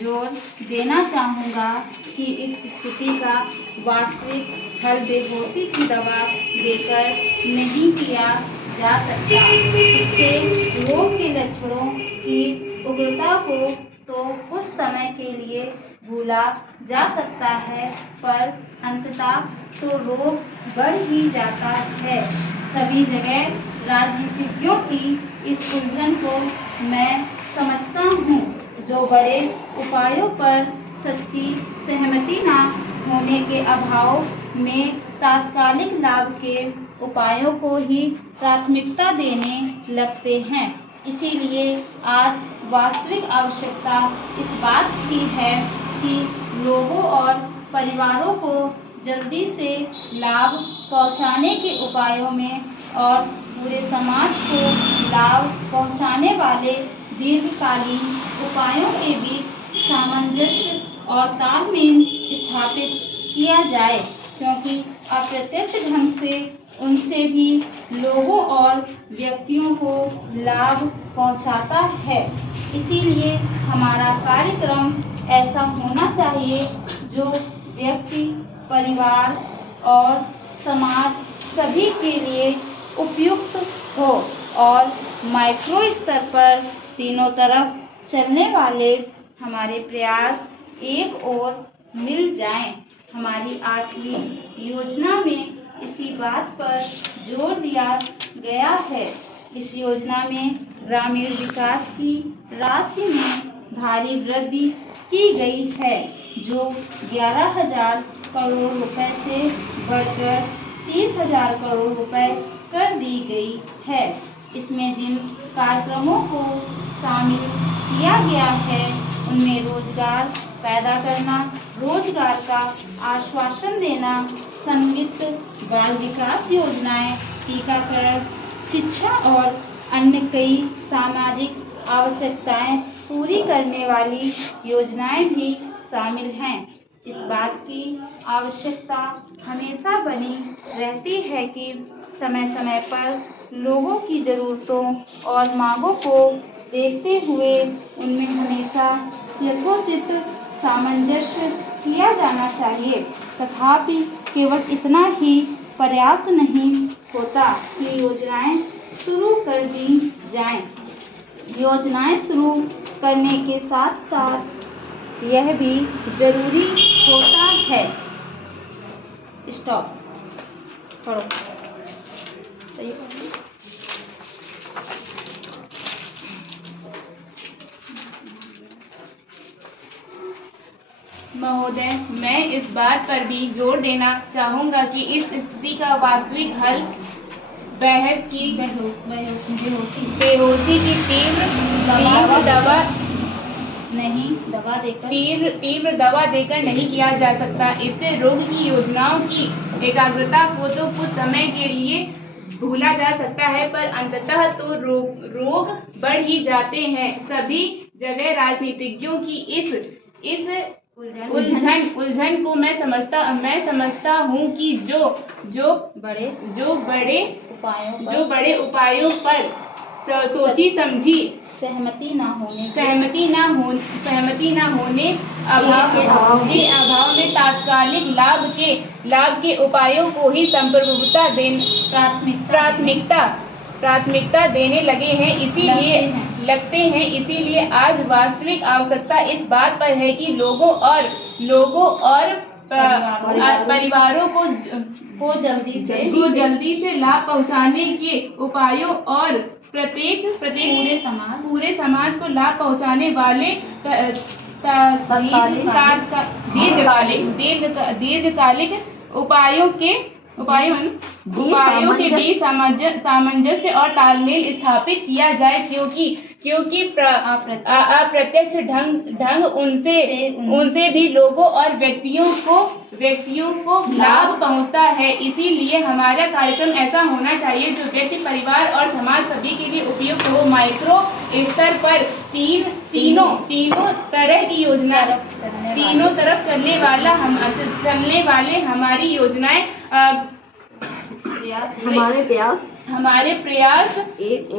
जोर देना चाहूँगा कि इस स्थिति का वास्तविक हल बेहोशी की दवा देकर नहीं किया जा सकता। इससे रोग के लक्षणों की उग्रता को तो कुछ समय के लिए भूला जा सकता है, पर अंततः तो रोग बढ़ ही जाता है। सभी जगह राजनीतिज्ञों की इस उलझन को मैं समझता हूँ, जो बड़े उपायों पर सच्ची सहमति न होने के अभाव में तात्कालिक लाभ के उपायों को ही प्राथमिकता देने लगते हैं। इसीलिए आज वास्तविक आवश्यकता इस बात की है कि लोगों और परिवारों को जल्दी से लाभ पहुंचाने के उपायों में और पूरे समाज को लाभ पहुंचाने वाले दीर्घकालीन उपायों के बीच सामंजस्य और तालमेल स्थापित किया जाए, क्योंकि अप्रत्यक्ष ढंग से उनसे भी लोगों और व्यक्तियों को लाभ पहुंचाता है। इसीलिए हमारा कार्यक्रम ऐसा होना चाहिए जो व्यक्ति, परिवार और समाज सभी के लिए उपयुक्त हो और माइक्रो स्तर पर तीनों तरफ चलने वाले हमारे प्रयास एक ओर मिल जाएं। हमारी 8वीं योजना में इसी बात पर जोर दिया गया है। इस योजना में ग्रामीण विकास की राशि में भारी वृद्धि की गई है, जो 11,000 करोड़ रुपए से बढ़कर 30,000 करोड़ रुपए कर दी गई है। इसमें जिन कार्यक्रमों को शामिल किया गया है उनमें रोजगार पैदा करना, रोजगार का आश्वासन देना, समन्वित बाल विकास योजनाएं, टीकाकरण, शिक्षा और अन्य कई सामाजिक आवश्यकताएं पूरी करने वाली योजनाएं भी शामिल हैं। इस बात की आवश्यकता हमेशा बनी रहती है कि समय समय पर लोगों की ज़रूरतों और मांगों को देखते हुए उनमें हमेशा यथोचित सामंजस्य किया जाना चाहिए। तथापि केवल इतना ही पर्याप्त नहीं होता कि योजनाएं शुरू कर दी जाएं। योजनाएं शुरू करने के साथ साथ यह भी जरूरी होता है। स्टॉप पढ़ो। महोदय, मैं इस बात पर भी जोर देना चाहूँगा कि इस स्थिति का वास्तविक हल बेहोशी की तीव्र दवा देकर नहीं किया जा सकता। इससे रोग की योजनाओं की एकाग्रता को तो कुछ समय के लिए भूला जा सकता है, पर अंततः तो रोग बढ़ ही जाते हैं। सभी जगह राजनीतिज्ञों की इस उलझन को मैं समझता हूँ कि जो बड़े उपायों पर सोची समझी सहमति न होने अभाव में तात्कालिक लाभ के उपायों को ही संप्रभुता प्राथमिकता देने इसीलिए आज वास्तविक आवश्यकता इस बात पर है कि लोगों और परिवारों को जल्दी से लाभ पहुंचाने के उपायों और प्रत्येक पूरे समाज को लाभ पहुंचाने वाले दीर्घकालिक उपायों के बीच सामंजस्य और तालमेल स्थापित किया जाए, क्योंकि अप्रत्यक्ष ढंग उनसे भी लोगों और व्यक्तियों को लाभ पहुंचता है। इसीलिए हमारा कार्यक्रम ऐसा होना चाहिए जो व्यक्ति, परिवार और समाज सभी के लिए उपयुक्त हो। माइक्रो स्तर पर तीनों तरह की योजना, तीनों तरफ चलने वाले हमारी योजनाएं, हमारे प्रयास एक